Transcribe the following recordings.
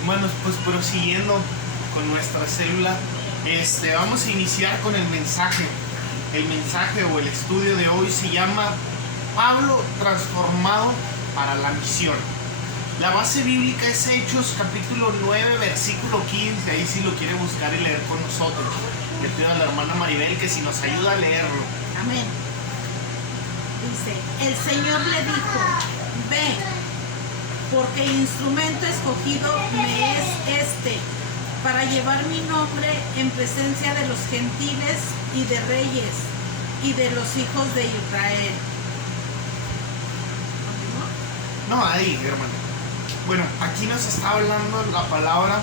Hermanos, pues prosiguiendo con nuestra célula, vamos a iniciar con el mensaje. El mensaje o el estudio de hoy se llama Pablo transformado para la misión. La base bíblica es Hechos capítulo 9 versículo 15. Ahí si lo quiere buscar y leer con nosotros. Le pido a la hermana Maribel que si nos ayuda a leerlo. Amén. Dice, el Señor le dijo, ve, porque el instrumento escogido me es para llevar mi nombre en presencia de los gentiles y de reyes y de los hijos de Israel. No, ahí, hermano. Bueno, aquí nos está hablando la palabra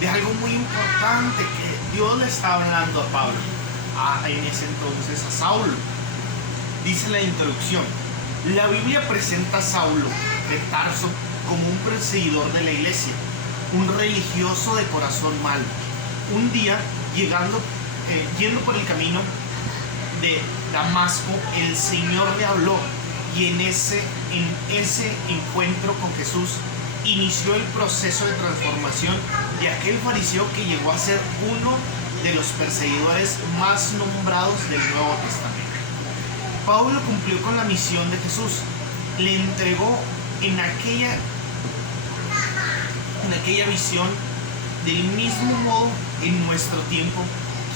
de algo muy importante que Dios le está hablando a Pablo, en ese entonces a Saulo. Dice la introducción, la Biblia presenta a Saulo de Tarso como un perseguidor de la iglesia, un religioso de corazón malo. Un día, yendo por el camino de Damasco, el Señor le habló y en ese encuentro con Jesús inició el proceso de transformación de aquel fariseo que llegó a ser uno de los perseguidores más nombrados del Nuevo Testamento. Pablo cumplió con la misión de Jesús, le entregó en aquella visión. Del mismo modo, en nuestro tiempo,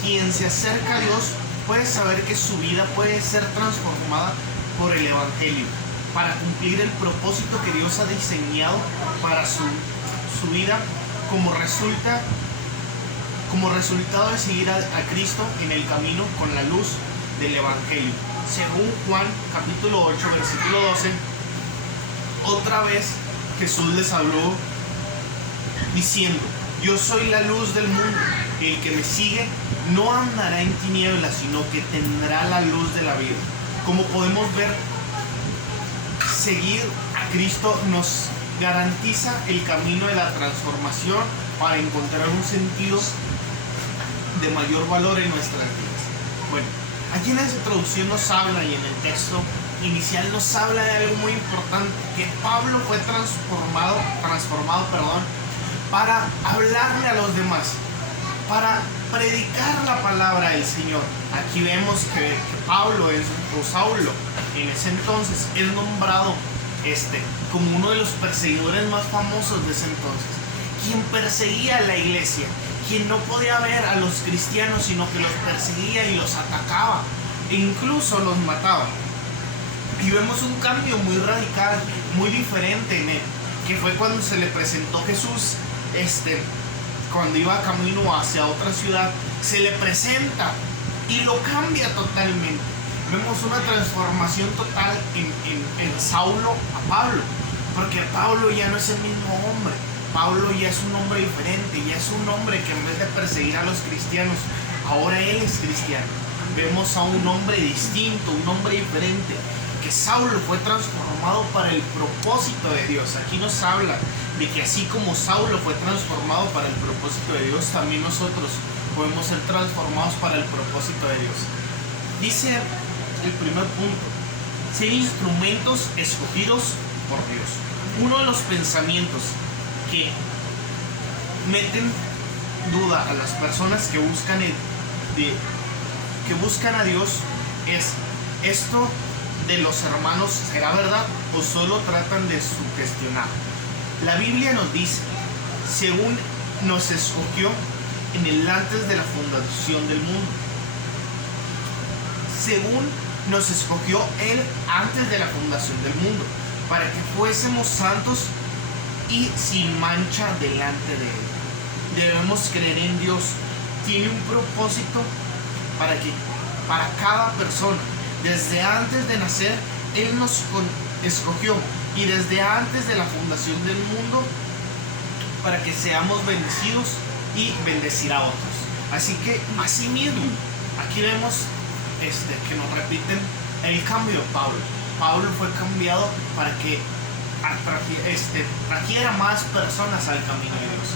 quien se acerca a Dios puede saber que su vida puede ser transformada por el Evangelio, para cumplir el propósito que Dios ha diseñado para su vida como resultado de seguir a Cristo en el camino con la luz del Evangelio. Según Juan capítulo 8 versículo 12, otra vez Jesús les habló diciendo, yo soy la luz del mundo, el que me sigue no andará en tinieblas, sino que tendrá la luz de la vida. Como podemos ver, seguir a Cristo nos garantiza el camino de la transformación para encontrar un sentido de mayor valor en nuestras vidas. Bueno, aquí en la introducción nos habla y en el texto inicial nos habla de algo muy importante, que Pablo fue transformado, para hablarle a los demás, para predicar la palabra del Señor. Aquí vemos que Pablo o Saulo en ese entonces es nombrado como uno de los perseguidores más famosos de ese entonces, quien perseguía a la iglesia, quien no podía ver a los cristianos, sino que los perseguía y los atacaba e incluso los mataba. Y vemos un cambio muy radical, muy diferente en él, que fue cuando se le presentó Jesús, cuando iba camino hacia otra ciudad, se le presenta y lo cambia totalmente. Vemos una transformación total en Saulo a Pablo, porque Pablo ya no es el mismo hombre. Pablo ya es un hombre diferente, ya es un hombre que en vez de perseguir a los cristianos, ahora él es cristiano. Vemos a un hombre distinto, un hombre diferente, que Saulo fue transformado para el propósito de Dios. Aquí nos habla de que así como Saulo fue transformado para el propósito de Dios, también nosotros podemos ser transformados para el propósito de Dios. Dice el primer punto, ser instrumentos escogidos por Dios. Uno de los pensamientos que meten duda a las personas que buscan a Dios es esto de los hermanos, ¿será verdad o solo tratan de sugestionar? La Biblia nos dice, según nos escogió en el antes de la fundación del mundo. Según nos escogió Él antes de la fundación del mundo, para que fuésemos santos y sin mancha delante de Él. Debemos creer en Dios. Tiene un propósito para cada persona. Desde antes de nacer, Él nos escogió, y desde antes de la fundación del mundo, para que seamos bendecidos y bendecir a otros. Así que, así mismo, aquí vemos que nos repiten el cambio de Pablo. Pablo fue cambiado para que trajera más personas al camino de Dios,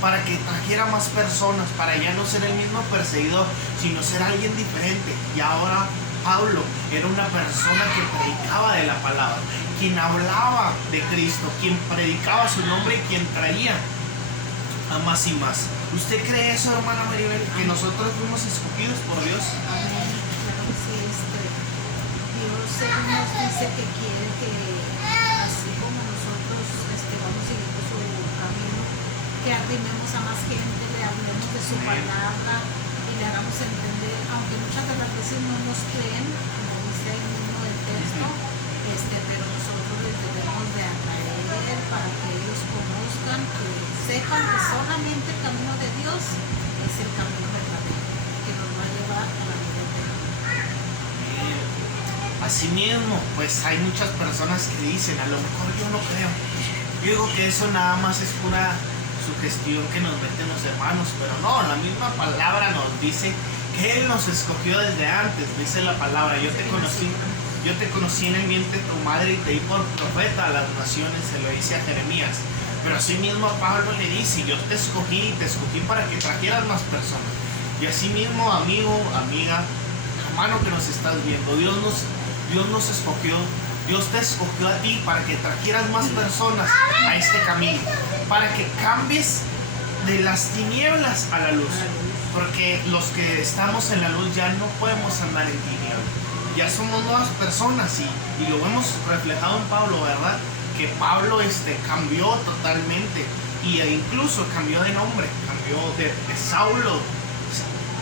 para que trajera más personas, para ya no ser el mismo perseguidor, sino ser alguien diferente. Y ahora Pablo era una persona que predicaba de la palabra, quien hablaba de Cristo, quien predicaba su nombre y quien traía a más y más. ¿Usted cree eso, hermana Maribel? Que nosotros fuimos escogidos por Dios. Amén. Claro que sí, Dios nos dice que quiere que así como nosotros vamos siguiendo su camino, que arrimemos a más gente, le hablemos de su palabra y le hagamos entender, aunque muchas de las veces no nos creen, como dice ahí mismo el texto, pero nosotros les debemos de atraer para que ellos conozcan, que sepan que solamente el camino de Dios es el camino verdadero, que nos va a llevar a la vida eterna. Asimismo, pues hay muchas personas que dicen, a lo mejor yo no creo. Yo digo que eso nada más es pura sugestión que nos meten los hermanos, pero no, la misma palabra nos dice que Él nos escogió desde antes. Dice la palabra, yo te conocí en el vientre de tu madre y te di por profeta a las naciones, se lo dice a Jeremías. Pero así mismo Pablo le dice, yo te escogí para que trajeras más personas. Y así mismo, amigo, amiga, hermano que nos estás viendo, Dios nos escogió, Dios te escogió a ti para que trajeras más personas a este camino, para que cambies de las tinieblas a la luz, porque los que estamos en la luz ya no podemos andar en tinieblas, ya somos nuevas personas y lo vemos reflejado en Pablo, ¿verdad? Que Pablo cambió totalmente e incluso cambió de nombre, cambió de Saulo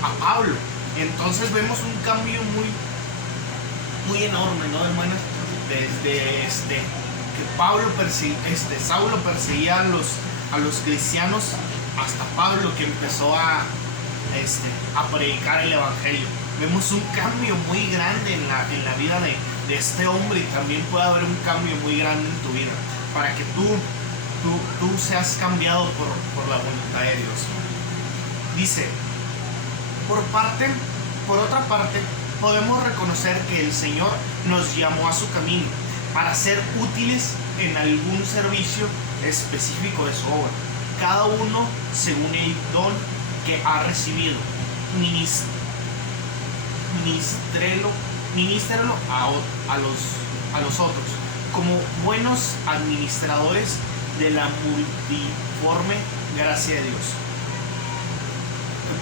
a Pablo. Entonces vemos un cambio muy enorme, ¿no, hermanas? Desde que Saulo perseguía a los cristianos hasta Pablo que empezó a predicar el evangelio. Vemos un cambio muy grande en la vida de este hombre, y también puede haber un cambio muy grande en tu vida para que tú seas cambiado por la voluntad de Dios. Dice, por otra parte, podemos reconocer que el Señor nos llamó a su camino para ser útiles en algún servicio específico de su obra, cada uno según el don que ha recibido. Ministrelo a los otros como buenos administradores de la multiforme gracia de Dios.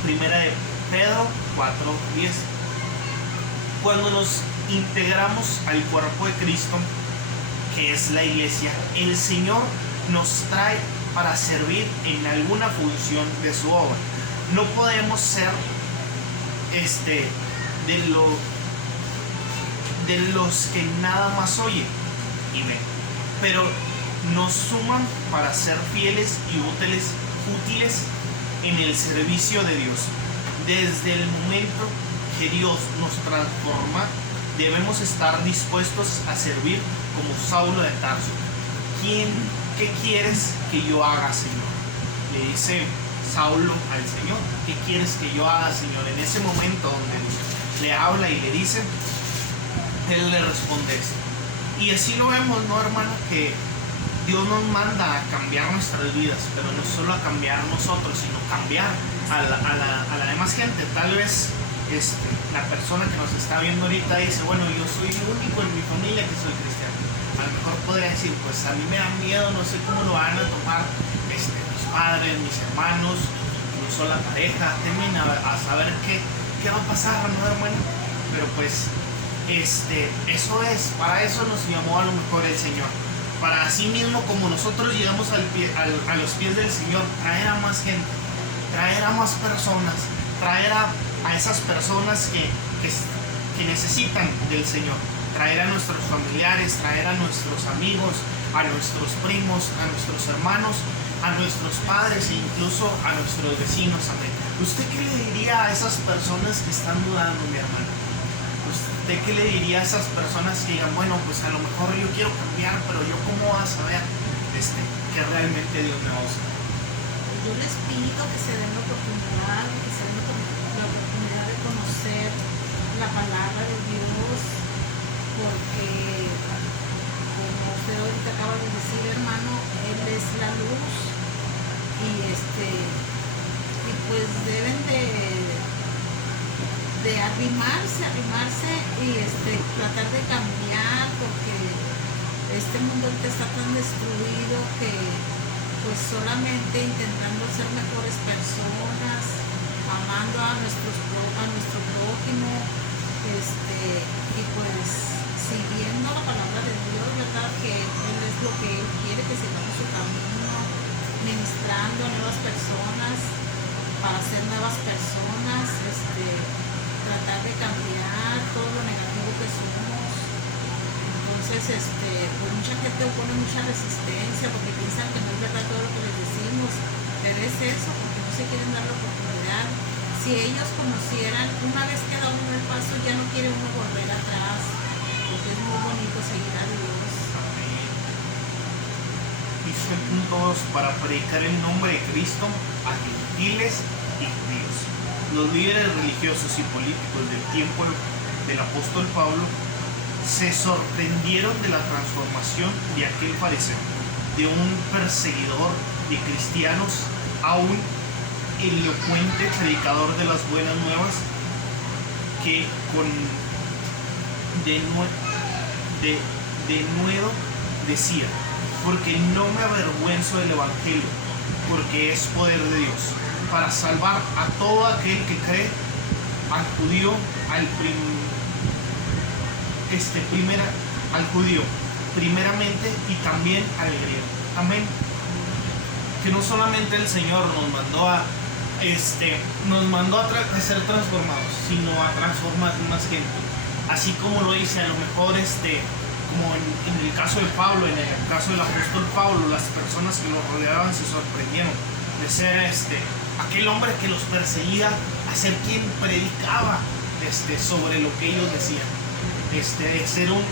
Primera de Pedro 4:10. Cuando nos integramos al cuerpo de Cristo, que es la iglesia, el Señor nos trae para servir en alguna función de su obra. No podemos ser de los que nada más oyen y ven, pero nos suman para ser fieles y útiles en el servicio de Dios. Desde el momento que Dios nos transforma, debemos estar dispuestos a servir como Saulo de Tarso. ¿Qué quieres que yo haga, Señor? Le dice Saulo al Señor, ¿qué quieres que yo haga, Señor? En ese momento donde le habla y le dice, Él le responde esto. Y así lo vemos, ¿no, hermano? Que Dios nos manda a cambiar nuestras vidas, pero no solo a cambiar nosotros, sino cambiar a la demás gente. Tal vez la persona que nos está viendo ahorita dice, bueno, yo soy el único en mi familia que soy cristiano. A lo mejor podría decir, pues a mí me da miedo, no sé cómo lo van a tomar mis padres, mis hermanos, incluso la pareja, temen a saber qué va a pasar, ¿no, hermano? Pero pues para eso nos llamó a lo mejor el Señor, para así mismo como nosotros llegamos a los pies del Señor, traer a más gente, traer a más personas, traer a esas personas que necesitan del Señor, traer a nuestros familiares, traer a nuestros amigos, a nuestros primos, a nuestros hermanos, a nuestros padres e incluso a nuestros vecinos. Amén. ¿Usted qué le diría a esas personas que están dudando, mi hermano? ¿Usted qué le diría a esas personas que digan, bueno, pues a lo mejor yo quiero cambiar, pero yo cómo voy a saber que realmente Dios me va a usar? Yo les pido que se den la oportunidad, de conocer la palabra de Dios, porque como usted ahorita acaba de decir, hermano, Él es la luz y pues deben de arrimarse y tratar de cambiar, porque este mundo ahorita está tan destruido que pues solamente intentando ser mejores personas, amando a nuestro prójimo, y pues siguiendo la palabra de Dios, ¿verdad? Que Él es lo que Él quiere, que sigamos su camino, ministrando a nuevas personas, para ser nuevas personas, tratar de cambiar todo lo negativo que somos. Entonces, pues mucha gente opone mucha resistencia porque piensan que no es verdad todo lo que les decimos, pero es eso, porque no se quieren dar la oportunidad. Si ellos conocieran, una vez que da uno el paso, ya no quiere uno volver atrás, porque es muy bonito seguir a Dios. Dice el punto 2, para predicar el nombre de Cristo a gentiles y judíos. Los líderes religiosos y políticos del tiempo del apóstol Pablo se sorprendieron de la transformación de aquel fariseo, de un perseguidor de cristianos a un elocuente predicador de las buenas nuevas, que con denuedo decía: porque no me avergüenzo del evangelio, porque es poder de Dios para salvar a todo aquel que cree, al judío, al judío primeramente y también al griego. Amén. Que no solamente el Señor nos mandó a ser transformados, sino a transformar más gente. Así como lo dice, a lo mejor como en el caso de Pablo, en el caso del apóstol Pablo, las personas que lo rodeaban se sorprendieron de ser aquel hombre que los perseguía, a ser quien predicaba sobre lo que ellos decían, de ser un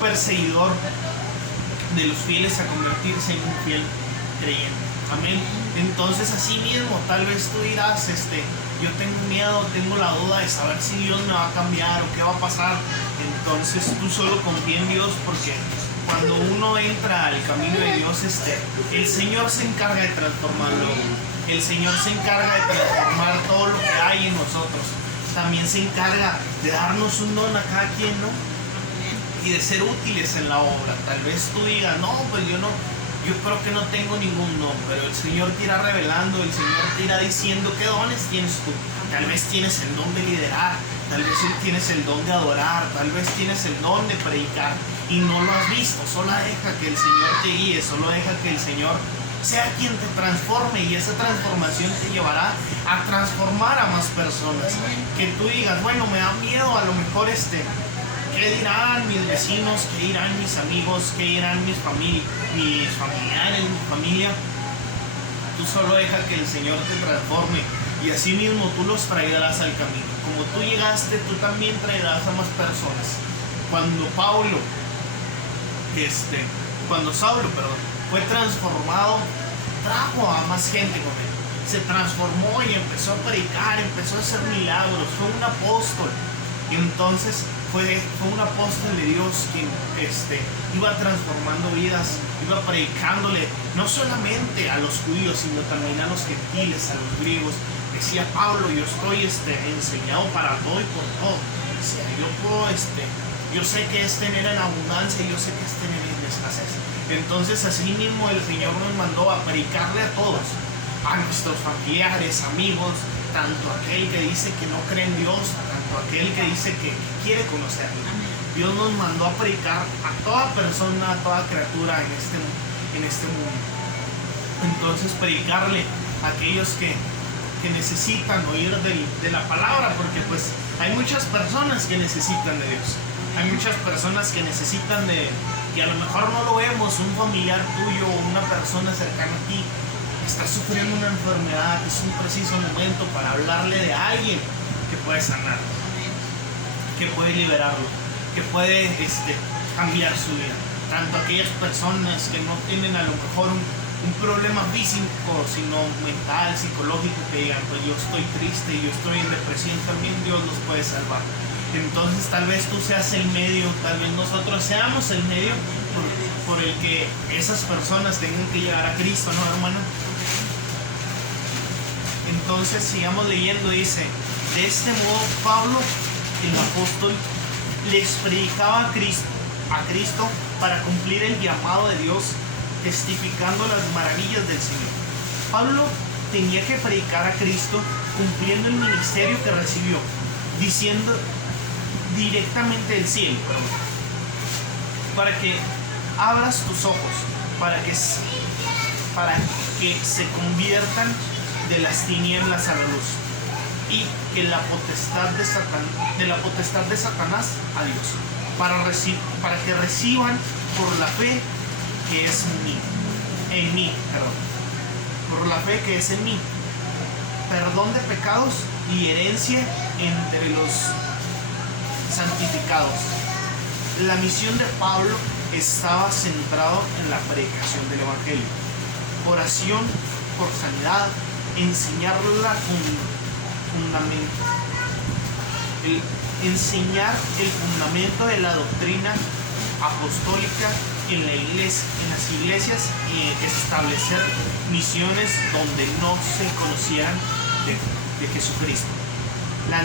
perseguidor de los fieles a convertirse en un fiel creyente. Amén. Entonces, así mismo, tal vez tú dirás, yo tengo miedo, tengo la duda de saber si Dios me va a cambiar o qué va a pasar. Entonces tú solo confía en Dios, porque cuando uno entra al camino de Dios, el Señor se encarga de transformarlo. El Señor se encarga de transformar todo lo que hay en nosotros. También se encarga de darnos un don a cada quien, ¿no? Y de ser útiles en la obra. Tal vez tú digas, no, pues yo creo que no tengo ningún don, pero el Señor te irá revelando, el Señor te irá diciendo qué dones tienes tú. Tal vez tienes el don de liderar, tal vez tienes el don de adorar, tal vez tienes el don de predicar y no lo has visto. Solo deja que el Señor te guíe, solo deja que el Señor sea quien te transforme, y esa transformación te llevará a transformar a más personas. Que tú digas, bueno, me da miedo a lo mejor ¿qué dirán mis vecinos? ¿Qué dirán mis amigos? ¿Qué dirán mis familiares, mi familia? Tú solo deja que el Señor te transforme, y así mismo tú los traerás al camino. Como tú llegaste, tú también traerás a más personas. Cuando Saulo fue transformado, trajo a más gente con él. Se transformó y empezó a predicar, empezó a hacer milagros, fue un apóstol. Y entonces fue un apóstol de Dios quien iba transformando vidas, iba predicándole no solamente a los judíos, sino también a los gentiles, a los griegos. Decía Pablo, yo estoy enseñado para todo y por todo. Decía, yo sé que es tener en abundancia y yo sé que es tener en escasez. Entonces así mismo el Señor nos mandó a predicarle a todos, a nuestros familiares, amigos, tanto aquel que dice que no cree en Dios, tanto aquel que dice que quiere conocerlo. Dios nos mandó a predicar a toda persona, a toda criatura en este mundo. Entonces predicarle a aquellos que necesitan oír de la palabra, porque pues hay muchas personas que necesitan de Dios. Hay muchas personas que necesitan que a lo mejor no lo vemos, un familiar tuyo o una persona cercana a ti está sufriendo una enfermedad. Es un preciso momento para hablarle de alguien que puede sanar, que puede liberarlo, que puede cambiar su vida. Tanto aquellas personas que no tienen a lo mejor un problema físico, sino mental, psicológico, que digan, pues yo estoy triste, yo estoy en depresión, también Dios los puede salvar. Entonces tal vez tú seas el medio, tal vez nosotros seamos el medio por el que esas personas tengan que llegar a Cristo, ¿no, hermano? Entonces sigamos leyendo. Dice, de este modo Pablo, el apóstol, les predicaba a Cristo para cumplir el llamado de Dios testificando las maravillas del Señor. Pablo tenía que predicar a Cristo cumpliendo el ministerio que recibió, diciendo directamente del cielo, para que abras tus ojos, para que se conviertan de las tinieblas a la luz, y que de la potestad de Satanás a Dios, para que reciban por la fe que es en mí, por la fe que es en mí, perdón de pecados y herencia entre los santificados. La misión de Pablo estaba centrado en la predicación del Evangelio, oración por sanidad, enseñar el fundamento de la doctrina apostólica en las iglesias, y establecer misiones donde no se conocieran de Jesucristo. La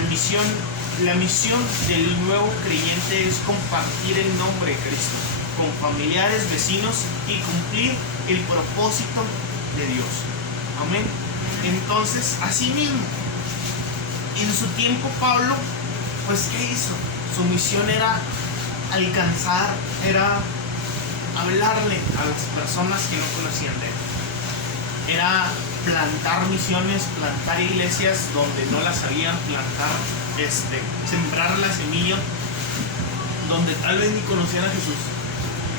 misión del nuevo creyente es compartir el nombre de Cristo con familiares, vecinos, y cumplir el propósito de Dios. Amén. Entonces, asimismo, en su tiempo Pablo, pues, ¿qué hizo? Su misión era hablarle a las personas que no conocían de él. Era plantar misiones, plantar iglesias donde no las sabían, sembrar la semilla donde tal vez ni conocían a Jesús.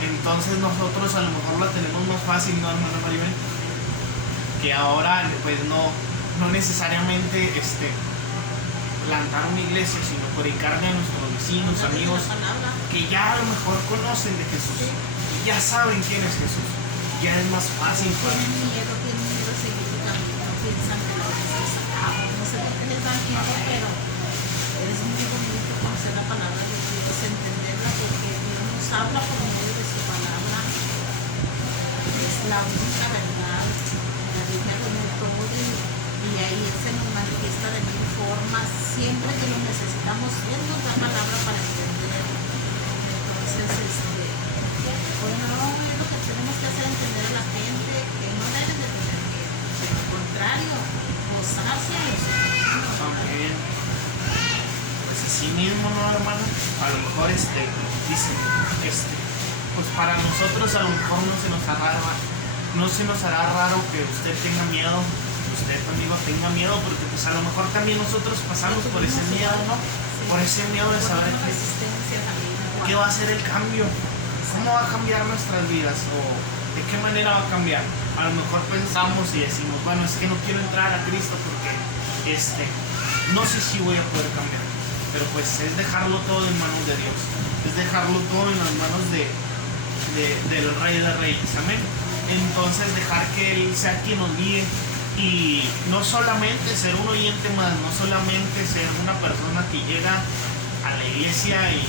Entonces nosotros a lo mejor la tenemos más fácil, ¿no, hermana Maribel? Que ahora pues no necesariamente plantar una iglesia, sino predicarle a nuestros vecinos, amigos, que ya a lo mejor conocen de Jesús, ya saben quién es Jesús, ya es más fácil para ellos. Tienen miedo a seguir su camino, piensan que la vez es acabo, no sé por qué les da miedo, pero es muy bonito conocer la palabra de Dios, entenderla, porque Dios nos habla por medio de su palabra, es la única verdad, la Biblia lo es todo, y ahí Él se nos manifiesta de mil formas, siempre que lo necesitamos, Él nos da palabra para entender. Entonces, bueno, es lo que tenemos que hacer, entender a la gente, que no deben de tener miedo, sino al contrario, gozarse a los hermanos. Amén. Pues así mismo, ¿no, hermano? A lo mejor dicen, pues para nosotros a lo mejor no se nos hará raro que usted tenga miedo, usted, amigo, tenga miedo, porque pues a lo mejor también nosotros pasamos por ese miedo, ¿no? Por ese miedo de saber qué va a ser el cambio, cómo va a cambiar nuestras vidas, o de qué manera va a cambiar. A lo mejor pensamos y decimos, bueno, es que no quiero entrar a Cristo porque no sé si voy a poder cambiar, pero pues es dejarlo todo en manos de Dios, es dejarlo todo en las manos del Rey de Reyes, amén. Entonces dejar que Él sea quien nos guíe, y no solamente ser un oyente más, no solamente ser una persona que llega a la iglesia y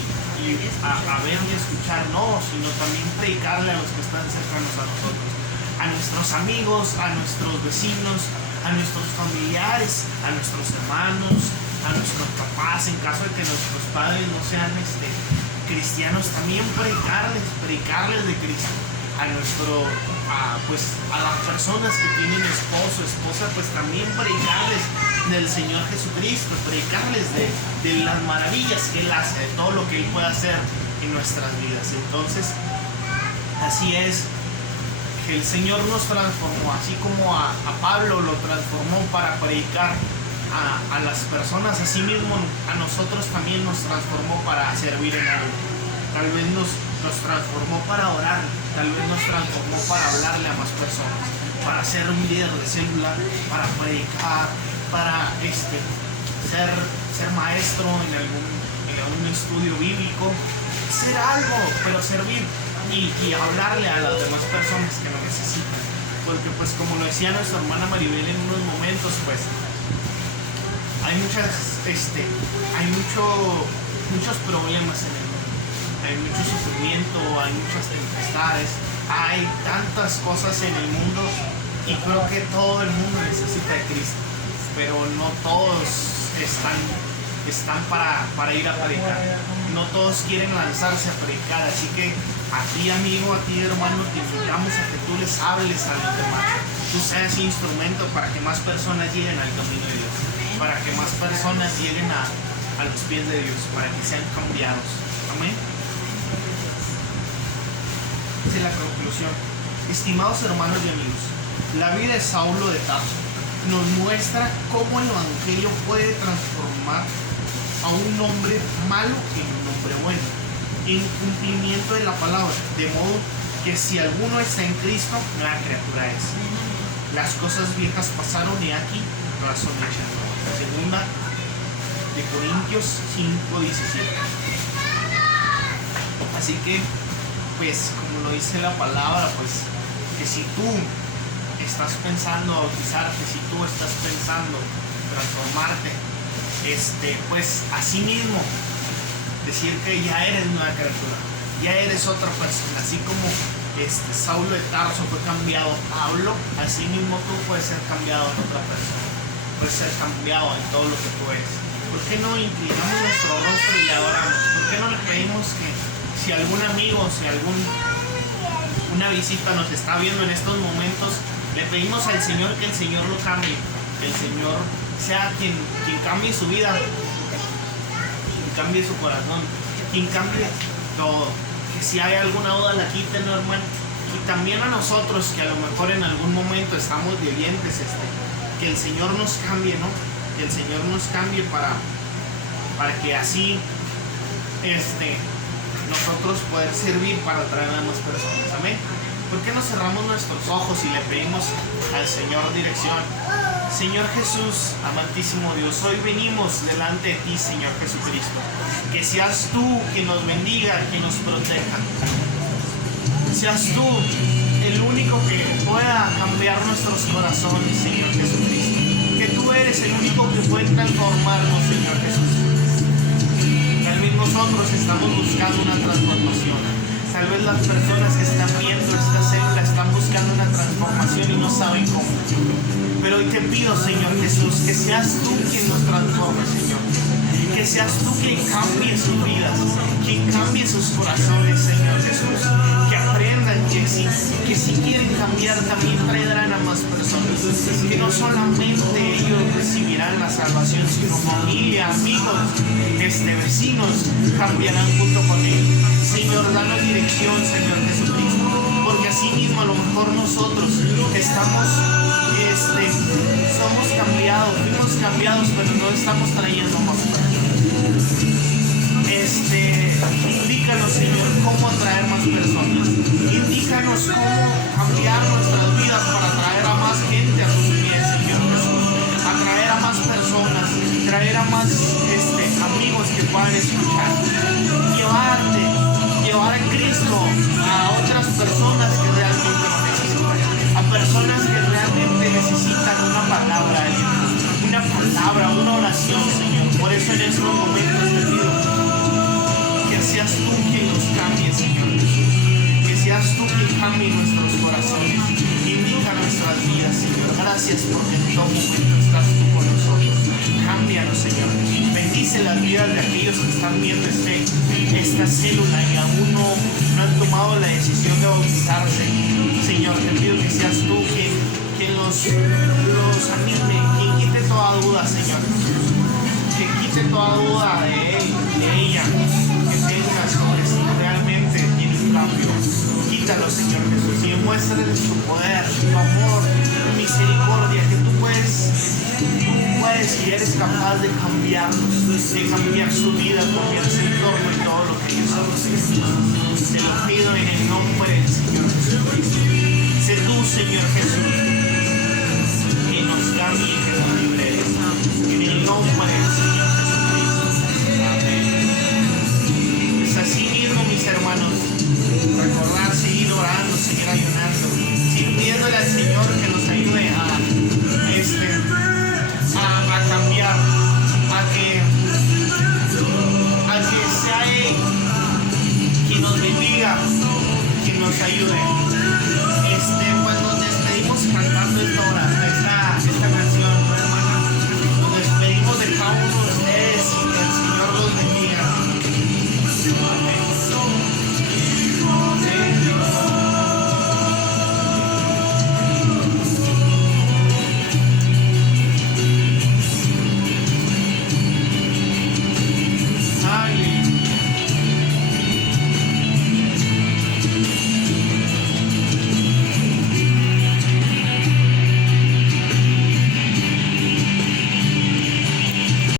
a ver y escuchar, no, sino también predicarle a los que están cercanos a nosotros, a nuestros amigos, a nuestros vecinos, a nuestros familiares, a nuestros hermanos, a nuestros papás, en caso de que nuestros padres no sean cristianos, también predicarles de Cristo. A las personas que tienen esposo, esposa, pues también predicarles del Señor Jesucristo, predicarles de las maravillas que Él hace, de todo lo que Él puede hacer en nuestras vidas. Entonces, así es que el Señor nos transformó, así como a Pablo lo transformó para predicar a las personas, así mismo a nosotros también nos transformó para servir en algo. Tal vez nos transformó para orar, tal vez nos transformó para hablarle a más personas, para ser un líder de célula, para predicar, para ser maestro en algún estudio bíblico, ser algo, pero servir y hablarle a las demás personas que lo necesitan. Porque pues como lo decía nuestra hermana Maribel en unos momentos, pues hay muchos problemas en el mundo. Hay mucho sufrimiento, hay muchas tempestades, hay tantas cosas en el mundo, y creo que todo el mundo necesita de Cristo, pero no todos están para ir a predicar, no todos quieren lanzarse a predicar, así que A ti, amigo, a ti, hermano, te invitamos a que tú les hables a los demás. Tú seas instrumento para que más personas lleguen al camino de Dios, para que más personas lleguen a los pies de Dios, para que sean cambiados. Amén. Esa es la conclusión. Estimados hermanos y amigos, la vida de Saulo de Tarso nos muestra cómo el evangelio puede transformar a un hombre malo en un hombre bueno, en cumplimiento de la palabra, de modo que si alguno está en Cristo, nueva criatura es. Las cosas viejas pasaron y aquí todas son hechas nuevas. Segunda de Corintios 5:17. Así que, pues, como lo dice la palabra, pues, que si tú estás pensando bautizarte, si tú estás pensando transformarte, pues, así mismo, decir que ya eres nueva criatura, ya eres otra persona, así como Saulo de Tarso fue cambiado a Pablo, así mismo tú puedes ser cambiado en otra persona, puedes ser cambiado en todo lo que tú eres. ¿Por qué no inclinamos nuestro rostro y le adoramos? ¿Por qué no le pedimos que si algún amigo, si una visita nos está viendo en estos momentos, le pedimos al Señor que el Señor lo cambie, que el Señor sea quien cambie su vida, quien cambie su corazón, quien cambie todo? Que si hay alguna duda la quiten, hermano. Y también a nosotros que a lo mejor en algún momento estamos vivientes, que el Señor nos cambie, ¿no? Que el Señor nos cambie para que así nosotros poder servir para atraer a más personas. Amén. ¿Por qué no cerramos nuestros ojos y le pedimos al Señor dirección? Señor Jesús, amantísimo Dios, hoy venimos delante de ti, Señor Jesucristo. Que seas tú quien nos bendiga, quien nos proteja. Seas tú el único que pueda cambiar nuestros corazones, Señor Jesucristo. Que tú eres el único que puede transformarnos, Señor Jesús. Tal vez nosotros estamos buscando una transformación. Tal vez las personas que están viendo esta célula están buscando una transformación y no saben cómo. Pero hoy te pido, Señor Jesús, que seas tú quien nos transforme, Señor. Que seas tú quien cambie sus vidas, quien cambie sus corazones, Señor Jesús. Que aprendan que si quieren cambiar también traerán a más personas. Que no solamente ellos recibirán la salvación, sino familia, amigos, vecinos cambiarán junto con él. Señor, danos dirección, Señor Jesucristo, porque así mismo a lo mejor nosotros somos cambiados, fuimos cambiados, pero no estamos trayendo más personas. Indícanos, Señor, cómo atraer más personas. Indícanos cómo cambiar nuestras vidas para traer a más gente a tus pies, Señor Jesús. Atraer a más personas, traer a más amigos que puedan escuchar. Llevar a Cristo a otras personas que realmente lo necesitan, a personas que realmente necesitan una palabra, una oración, Señor. Por eso en estos momentos te pido que seas tú quien nos cambie, Señor Jesús, que seas tú quien cambie nuestros corazones, indica nuestras vidas, Señor. Gracias porque en todo momento estás tú con nosotros. Cámbianos, Señor. Bendice las vidas de aquellos que están viendo esta célula y aún no han tomado la decisión de bautizarse. Señor, te pido que seas tú quien los anime, quien quite toda duda, Señor. Que quite toda duda de él, de ella, que tenga sobre si realmente tiene un cambio. Quítalo, Señor Jesús, y muéstrales tu poder, tu amor, tu misericordia, que tú puedes y eres capaz de cambiarlos, de cambiar su vida, cambiar su entorno y todo lo que ellos hacen. Te lo pido en el nombre del Señor Jesucristo. Sé tú, Señor Jesús, que nos cambie y que nos libere. En el nombre del Señor.